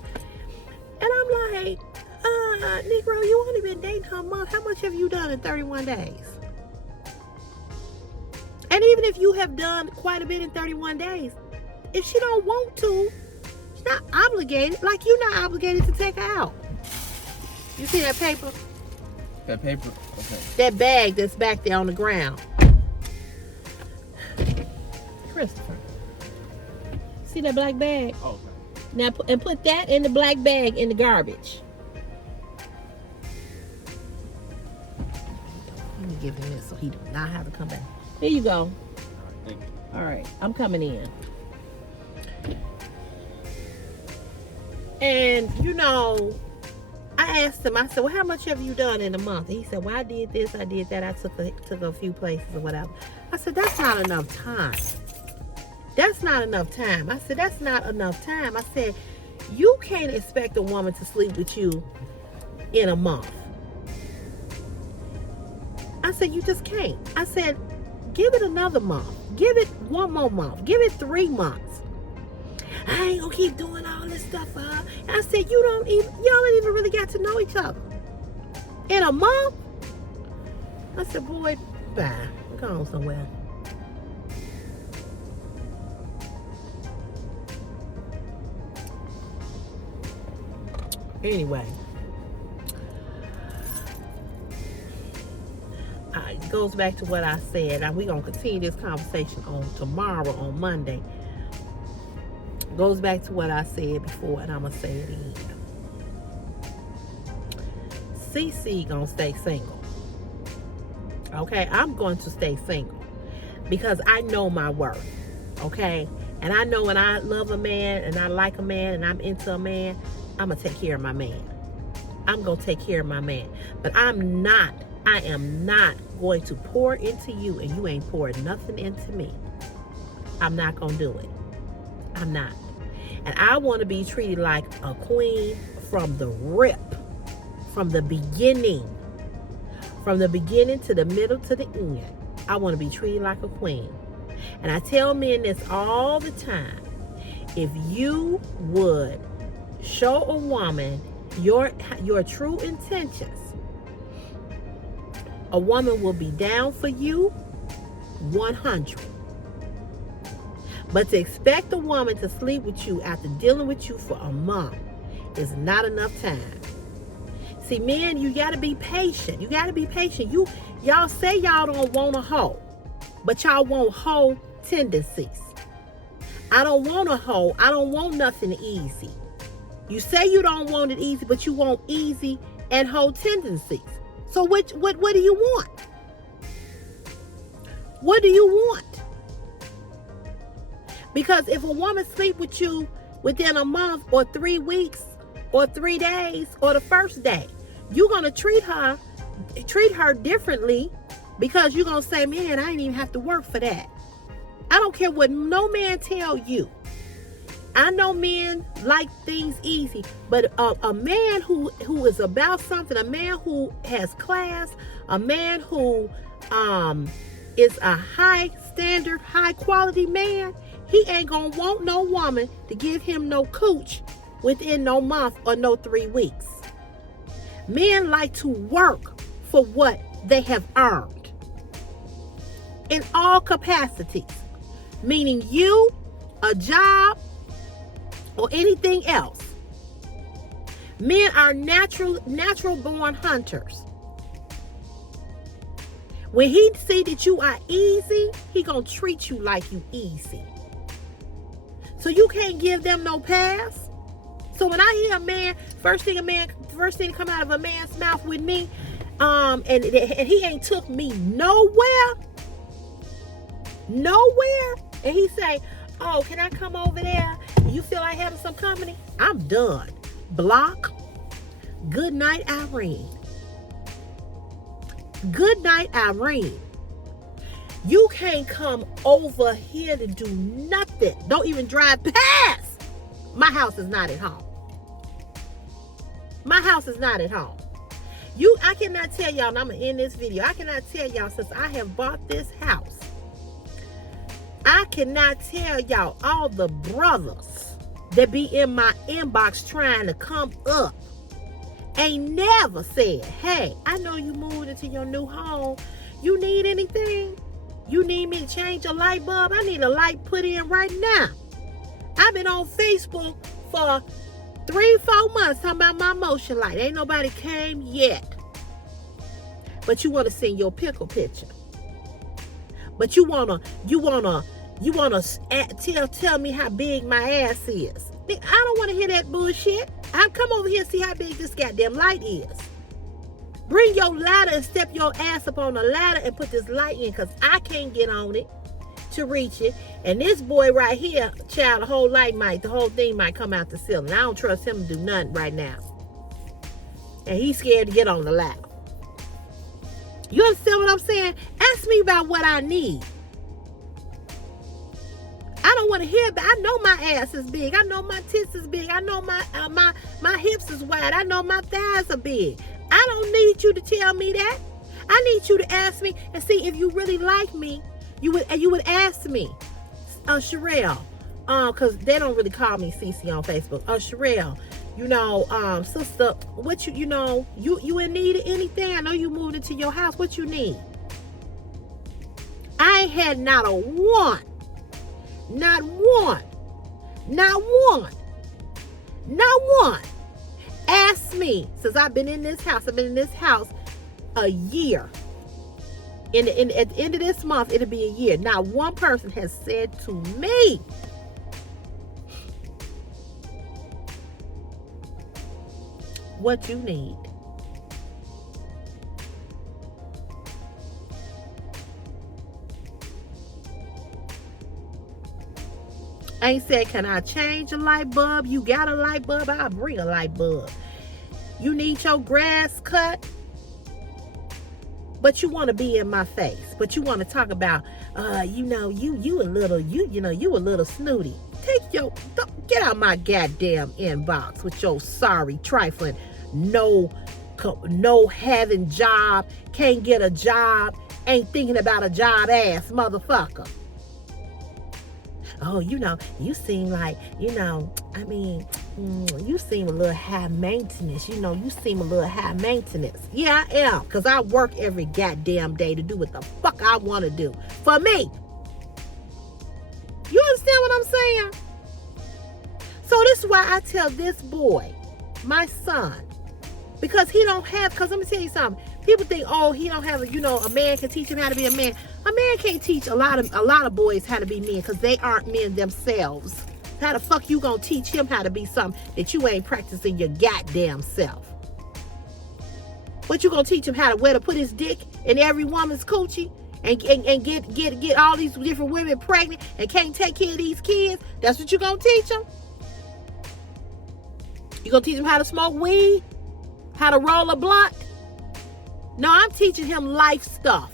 And I'm like, Negro, you only been dating her a month. How much have you done in 31 days? And even if you have done quite a bit in 31 days, if she don't want to, she's not obligated. Like you're not obligated to take her out. You see that paper? That paper? Okay. That bag that's back there on the ground. Christopher. See that black bag? Oh, okay. Now put that in the black bag in the garbage. Let me give him this so he does not have to come back. Here you go. All right, thank you. All right, I'm coming in. And I asked him, I said, well, how much have you done in a month? And he said, well, I did this, I did that, I took a few places or whatever. I said, that's not enough time. That's not enough time. I said, that's not enough time. I said, you can't expect a woman to sleep with you in a month. I said, you just can't. I said, give it another month. Give it 1 more month. Give it 3 months. I ain't gonna keep doing all this stuff. I said, y'all don't even really got to know each other. In a month? I said, boy, bye. Go on somewhere. Anyway. It goes back to what I said. Now, we're going to continue this conversation on tomorrow, on Monday. Goes back to what I said before, and I'm going to say it again. CC going to stay single. Okay? I'm going to stay single because I know my worth. Okay? And I know when I love a man and I like a man and I'm into a man, I'm going to take care of my man. I'm going to take care of my man. But I am not going to pour into you and you ain't poured nothing into me. I'm not going to do it. I'm not. And I want to be treated like a queen from the rip, from the beginning to the middle to the end. I want to be treated like a queen. And I tell men this all the time. If you would show a woman your true intentions, a woman will be down for you 100. But to expect a woman to sleep with you after dealing with you for a month is not enough time. See, men, you got to be patient. You got to be patient. Y'all say y'all don't want a hoe, but y'all want hoe tendencies. I don't want a hoe. I don't want nothing easy. You say you don't want it easy, but you want easy and whole tendencies. So what do you want? What do you want? Because if a woman sleep with you within a month or 3 weeks or 3 days or the first day, you're going to treat her differently, because you're going to say, man, I didn't even have to work for that. I don't care what no man tell you. I know men like things easy, but a man who is about something, a man who has class, a man who is a high standard, high quality man, he ain't gonna want no woman to give him no cooch within no month or no 3 weeks. Men like to work for what they have earned in all capacities, meaning you, a job, or anything else. Men are natural born hunters. When he see that you are easy, he gonna treat you like you easy. So you can't give them no pass. So when I hear a man, first thing come out of a man's mouth with me, and he ain't took me nowhere, and he say, oh, can I come over there? You feel like having some company? I'm done. Block. Good night, Irene. Good night, Irene. You can't come over here to do nothing. Don't even drive past. My house is not at home. My house is not at home. I cannot tell y'all, and I'm going to end this video. I cannot tell y'all, since I have bought this house, I cannot tell y'all all the brothers that be in my inbox trying to come up ain't never said, hey, I know you moved into your new home. You need anything? You need me to change a light bulb? I need a light put in right now. I've been on Facebook for 3-4 months talking about my motion light. Ain't nobody came yet. But you want to send your pickle picture. But you wanna tell me how big my ass is. I don't want to hear that bullshit. I'll come over here and see how big this goddamn light is. Bring your ladder and step your ass up on the ladder and put this light in, because I can't get on it to reach it. And this boy right here, child, the whole thing might come out the ceiling. I don't trust him to do nothing right now. And he's scared to get on the ladder. You understand what I'm saying? Ask me about what I need. I don't want to hear about. I know my ass is big. I know my tits is big. I know my hips is wide. I know my thighs are big. I don't need you to tell me that. I need you to ask me and see if you really like me. You would ask me, Sherelle, because they don't really call me Cece on Facebook. Sherelle, sister, what you in need of anything? I know you moved into your house. What you need? I ain't had not one. Ask me, since I've been in this house. I've been in this house a year. At the end of this month, it'll be a year. Not one person has said to me, what you need. I ain't said, can I change a light bulb? You got a light bulb? I'll bring a light bulb. You need your grass cut? But you want to be in my face. But you want to talk about, you a little snooty. Get out my goddamn inbox with your sorry, trifling, no having job, can't get a job, ain't thinking about a job ass motherfucker. Oh, you seem like, you seem a little high maintenance. You seem a little high maintenance. Yeah, I am. Because I work every goddamn day to do what the fuck I want to do. For me. You understand what I'm saying? So this is why I tell this boy, my son, because let me tell you something. People think, oh, he don't have, a man can teach him how to be a man. A man can't teach a lot of boys how to be men, because they aren't men themselves. How the fuck you gonna teach him how to be something that you ain't practicing your goddamn self? What you gonna teach him how to where to put his dick in every woman's coochie and get all these different women pregnant and can't take care of these kids? That's what you gonna teach him? You gonna teach him how to smoke weed? How to roll a blunt? No, I'm teaching him life stuff.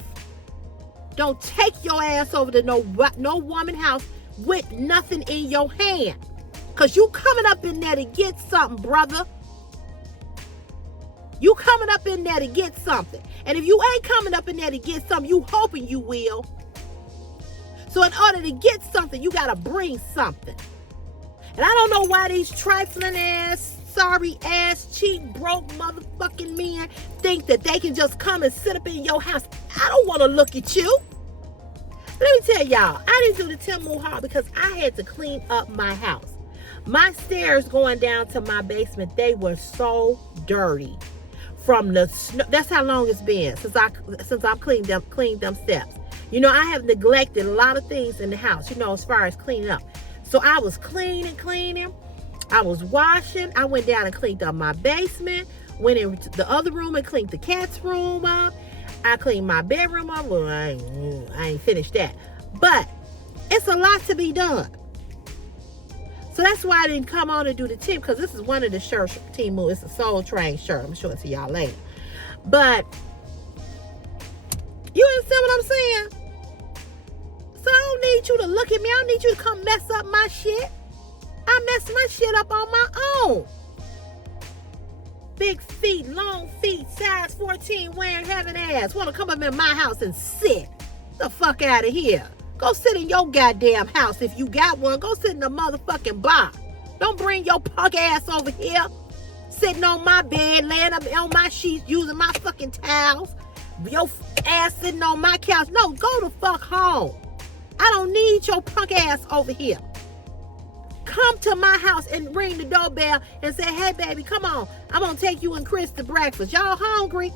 Don't take your ass over to no woman house with nothing in your hand. Because you coming up in there to get something, brother. You coming up in there to get something. And if you ain't coming up in there to get something, you hoping you will. So in order to get something, you got to bring something. And I don't know why these trifling ass, sorry ass, cheap, broke motherfucking men think that they can just come and sit up in your house. I don't want to look at you. Let me tell y'all, I didn't do the Tim Mohawk because I had to clean up my house. My stairs going down to my basement, they were so dirty from the snow. That's how long it's been since I've cleaned them steps. You know, I have neglected a lot of things in the house, you know, as far as cleaning up. So I was cleaning. I was washing. I went down and cleaned up my basement. Went in the other room and cleaned the cat's room up. I cleaned my bedroom up. Well, I ain't finished that. But it's a lot to be done. So that's why I didn't come on and do the team, because this is one of the shirts, Team Move. It's a Soul Train shirt. I'm going to show it to y'all later. But you understand what I'm saying? So I don't need you to look at me. I don't need you to come mess up my shit. I mess my shit up on my own. Big feet, long feet, size 14, wearing having ass. Want to come up in my house and sit. The fuck out of here. Go sit in your goddamn house if you got one. Go sit in the motherfucking bar. Don't bring your punk ass over here. Sitting on my bed, laying up on my sheets, using my fucking towels. Your ass sitting on my couch. No, go the fuck home. I don't need your punk ass over here. Come to my house and ring the doorbell and say, hey, baby, come on. I'm going to take you and Chris to breakfast. Y'all hungry?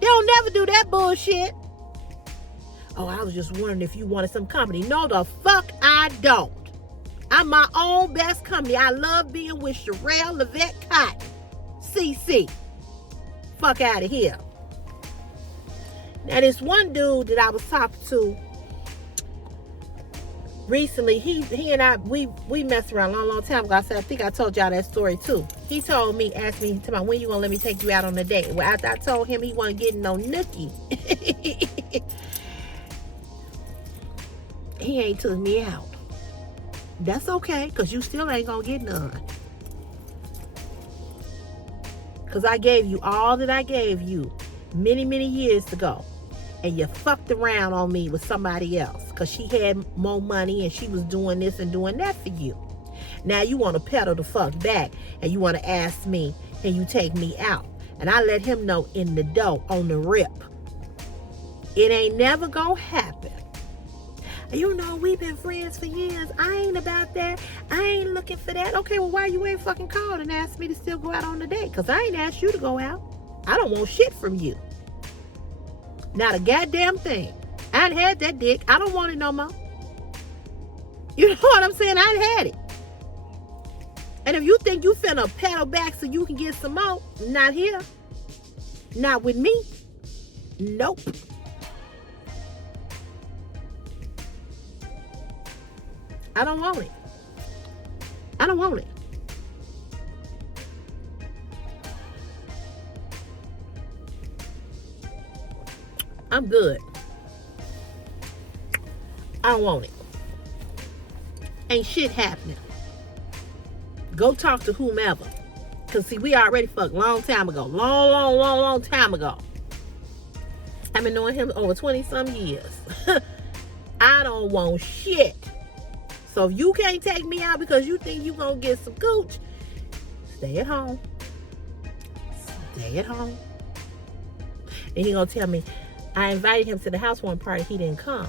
They don't never do that bullshit. Oh, I was just wondering if you wanted some company. No, the fuck I don't. I'm my own best company. I love being with Sherelle Levette Cotton. CC. Fuck out of here. Now, this one dude that I was talking to recently, he and I, we messed around a long time ago. I think I told y'all that story too. He told me, asked me, when you gonna let me take you out on a date? Well, after I told him he wasn't getting no nookie, he ain't took me out. That's okay, because you still ain't gonna get none. Because I gave you all that I gave you many, many years ago. And you fucked around on me with somebody else because she had more money and she was doing this and doing that for you. Now you want to pedal the fuck back and you want to ask me, can you take me out? And I let him know in the dough, on the rip. It ain't never gonna happen. You know, we've been friends for years. I ain't about that. I ain't looking for that. Okay, well, why you ain't fucking called and asked me to still go out on the date? Because I ain't asked you to go out. I don't want shit from you. Not a goddamn thing. I ain't had that dick. I don't want it no more. You know what I'm saying? I ain't had it. And if you think you finna paddle back so you can get some more, not here. Not with me. Nope. I don't want it. I don't want it. I'm good. I don't want it. Ain't shit happening. Go talk to whomever. Because, see, we already fucked long time ago. Long time ago. I've been knowing him over 20-some years. I don't want shit. So if you can't take me out because you think you gonna get some cooch, stay at home. Stay at home. And he gonna tell me, I invited him to the housewarming party. He didn't come.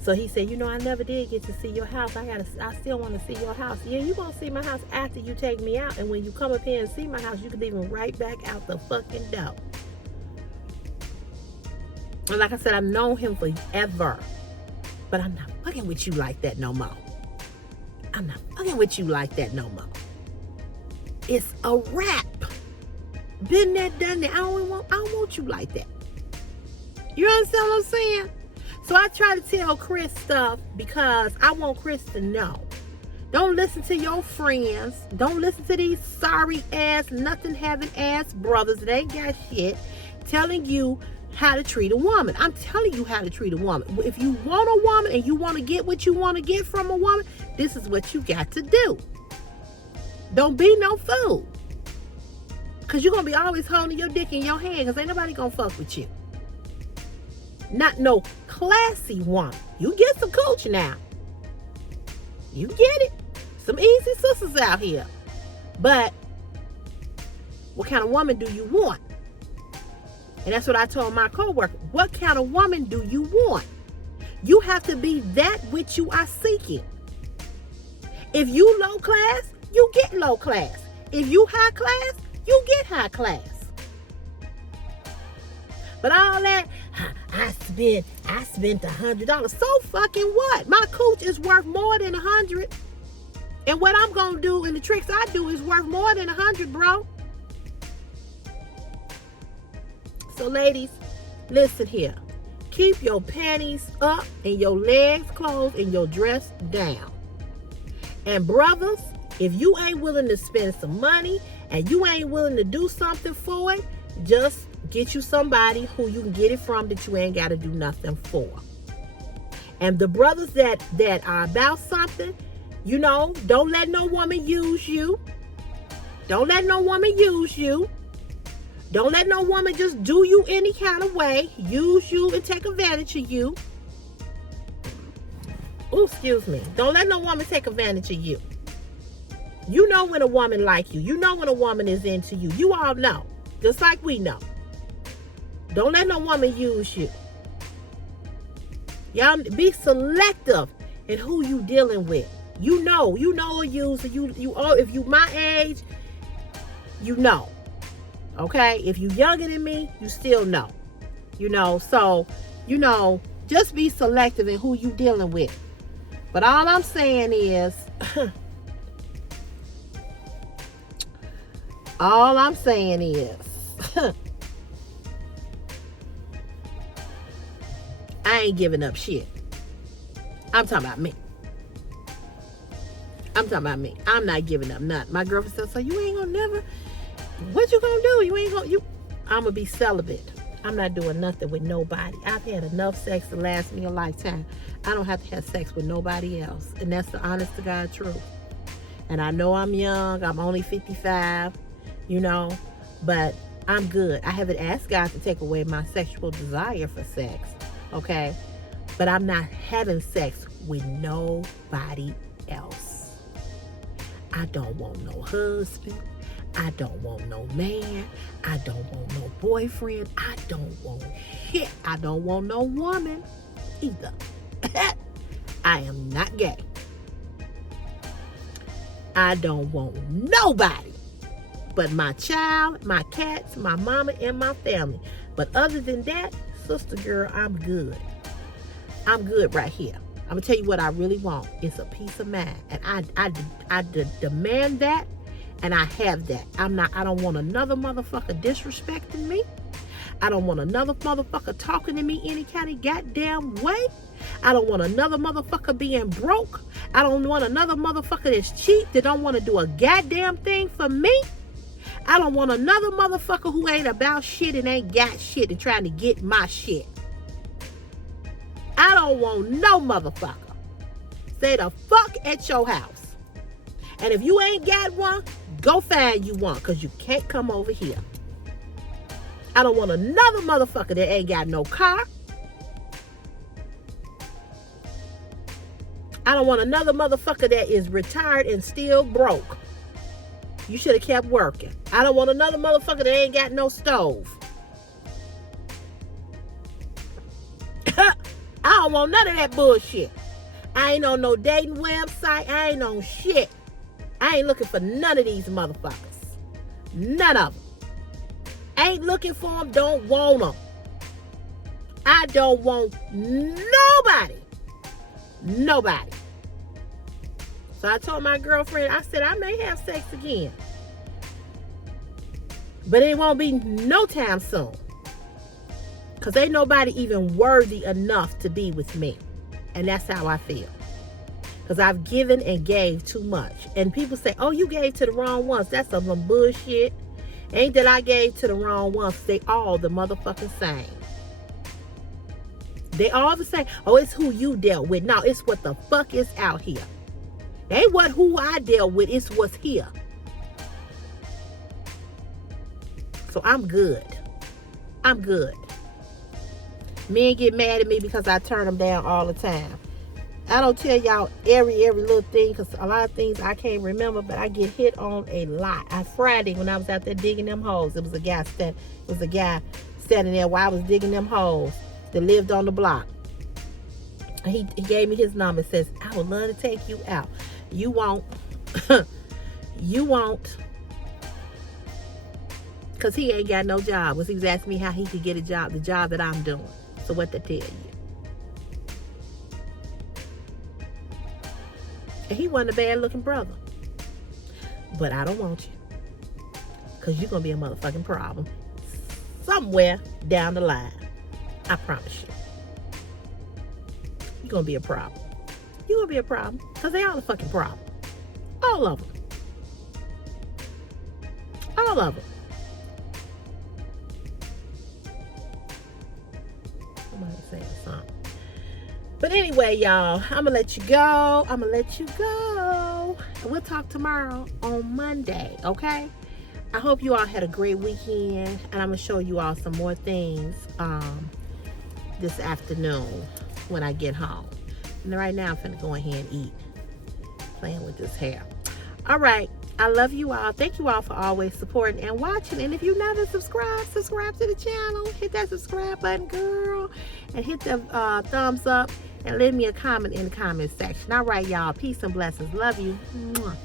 So he said, you know, I never did get to see your house. I still want to see your house. Yeah, you gonna see my house after you take me out. And when you come up here and see my house, you can leave me right back out the fucking door. And like I said, I've known him forever. But I'm not fucking with you like that no more. I'm not fucking with you like that no more. It's a wrap. Been there, done that. I don't want you like that. You understand what I'm saying? So I try to tell Chris stuff because I want Chris to know. Don't listen to your friends. Don't listen to these sorry ass, nothing having ass brothers that ain't got shit telling you how to treat a woman. I'm telling you how to treat a woman. If you want a woman and you want to get what you want to get from a woman, this is what you got to do. Don't be no fool. Because you're going to be always holding your dick in your hand because ain't nobody going to fuck with you. Not no classy woman. You get some cooch now. You get it. Some easy sisters out here. But what kind of woman do you want? And that's what I told my coworker. What kind of woman do you want? You have to be that which you are seeking. If you low class, you get low class. If you high class, you get high class. But all that, I spent $100. So fucking what? My cooch is worth more than $100. And what I'm gonna do and the tricks I do is worth more than $100, bro. So ladies, listen here. Keep your panties up and your legs closed and your dress down. And brothers, if you ain't willing to spend some money and you ain't willing to do something for it, just get you somebody who you can get it from that you ain't got to do nothing for. And the brothers that are about something, you know, don't let no woman use you. Don't let no woman use you. Don't let no woman just do you any kind of way, use you and take advantage of you. Oh, excuse me. Don't let no woman take advantage of you. You know when a woman like you. You know when a woman is into you. You all know. Just like we know. Don't let no woman use you. Y'all be selective in who you dealing with. You know a user. If you my age, you know. Okay? If you younger than me, you still know. You know, so, you know, just be selective in who you dealing with. But all I'm saying is, I ain't giving up shit. I'm talking about me. I'm not giving up nothing. My girlfriend said, so you ain't gonna never, what you gonna do? I'm gonna be celibate. I'm not doing nothing with nobody. I've had enough sex to last me a lifetime. I don't have to have sex with nobody else. And that's the honest to God truth. And I know I'm young. I'm only 55, you know, but I'm good. I haven't asked God to take away my sexual desire for sex, okay? But I'm not having sex with nobody else. I don't want no husband. I don't want no man. I don't want no boyfriend. I don't want shit. I don't want no woman either. I am not gay. I don't want nobody but my child, my cats, my mama, and my family. But other than that, sister girl, I'm good. I'm good right here. I'm gonna tell you what I really want. It's a peace of mind, and I demand that, and I have that. I don't want another motherfucker disrespecting me. I don't want another motherfucker talking to me any kind of goddamn way. I don't want another motherfucker being broke. I don't want another motherfucker that's cheap, that don't want to do a goddamn thing for me. I don't want another motherfucker who ain't about shit and ain't got shit and trying to get my shit. I don't want no motherfucker. Stay the fuck at your house. And if you ain't got one, go find you one, because you can't come over here. I don't want another motherfucker that ain't got no car. I don't want another motherfucker that is retired and still broke. You should have kept working. I don't want another motherfucker that ain't got no stove. I don't want none of that bullshit. I ain't on no dating website. I ain't on shit. I ain't looking for none of these motherfuckers. None of them. Ain't looking for them. Don't want them. I don't want nobody. Nobody. So I told my girlfriend, I said, I may have sex again. But it won't be no time soon. Because ain't nobody even worthy enough to be with me. And that's how I feel. Because I've given and gave too much. And people say, oh, you gave to the wrong ones. That's some bullshit. Ain't that I gave to the wrong ones. They all the motherfucking same. They all the same. Oh, it's who you dealt with. No, it's what the fuck is out here. It ain't what who I dealt with. It's what's here. So I'm good. I'm good. Men get mad at me because I turn them down all the time. I don't tell y'all every little thing because a lot of things I can't remember, but I get hit on a lot. On Friday when I was out there digging them holes, it was a guy standing there while I was digging them holes that lived on the block. He gave me his number. Says, I would love to take you out. You won't. You won't. Because he ain't got no job. He was asking me how he could get a job, the job that I'm doing. So what to tell you? And he wasn't a bad looking brother. But I don't want you. Because you're going to be a motherfucking problem. Somewhere down the line. I promise you. You're going to be a problem. You're going to be a problem. Because they all a fucking problem. All of them. All of them. Somebody saying something. But anyway, y'all, I'm going to let you go. I'm going to let you go. And we'll talk tomorrow on Monday, okay? I hope you all had a great weekend. And I'm going to show you all some more things this afternoon when I get home. And right now, I'm finna go ahead and eat. Playing with this hair. All right. I love you all. Thank you all for always supporting and watching. And if you're not subscribed to the channel. Hit that subscribe button, girl. And hit the thumbs up. And leave me a comment in the comment section. All right, y'all. Peace and blessings. Love you. Mwah.